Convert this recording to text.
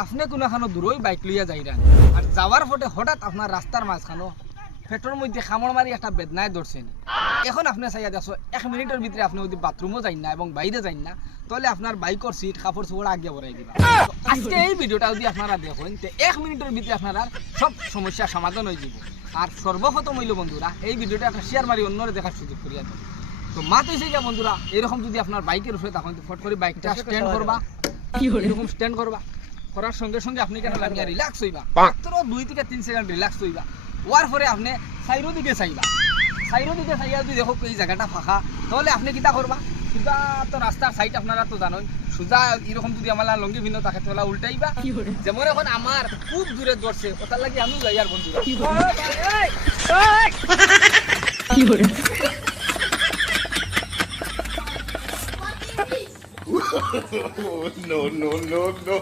আপনি কোনোখানো দূরই বাইক লইয়া যাইরা আর যাওয়ার পথে হঠাৎ আপনার রাস্তার মাঝখানো পেটের মধ্যে খামড় মারি একটা বেদনায় ধরছেন। এখন আপনি চাইয়া দেখো 1 মিনিটের ভিতরে আপনি যদি বাথরুমও যাই না এবং বাইরে যাই না, তাহলে আপনার বাইকের সিট কাপড় চোপড় আগে বড়াই দিবা। আজকে এই ভিডিওটা যদি আপনারা দেখেন, 1 মিনিটের ভিতরে আপনারা সব সমস্যার সমাধান হয়ে যাব। আর সর্বপ্রথম হইল বন্ধুরা, এই ভিডিওটা একটা শেয়ার মারি অন্যরে দেখার সুযোগ করিয়া দেন। তো মাত হয়েছে গিয়া বন্ধুরা, এরকম যদি আপনার বাইকের উপরে তখন ফট করে বাইকটা স্ট্যান্ড করবা, এরকম স্ট্যান্ড করবা, করার সঙ্গে সঙ্গে আপনি কেন লাগিয়ে রিল্যাক্স হইবা, মাত্র 2 থেকে 3 সেকেন্ড রিল্যাক্স হইবা। ওয়ার পরে আপনি সাইরো দিকে চাইবা, সাইরো দিকে চাইয়া যদি দেখো এই জায়গাটা ফাঁকা, তাহলে আপনি কিতা করবা, সোজা তো রাস্তার সাইড আপনারা তো জানেন, সোজা এরকম যদি আমার লঙ্গি ভিন্ন থাকে তাহলে উল্টাইবা। যেমন এখন আমার খুব দূরে ধরছে, ওটার লাগে আমি যাই আর বন্ধু No, no, no, no.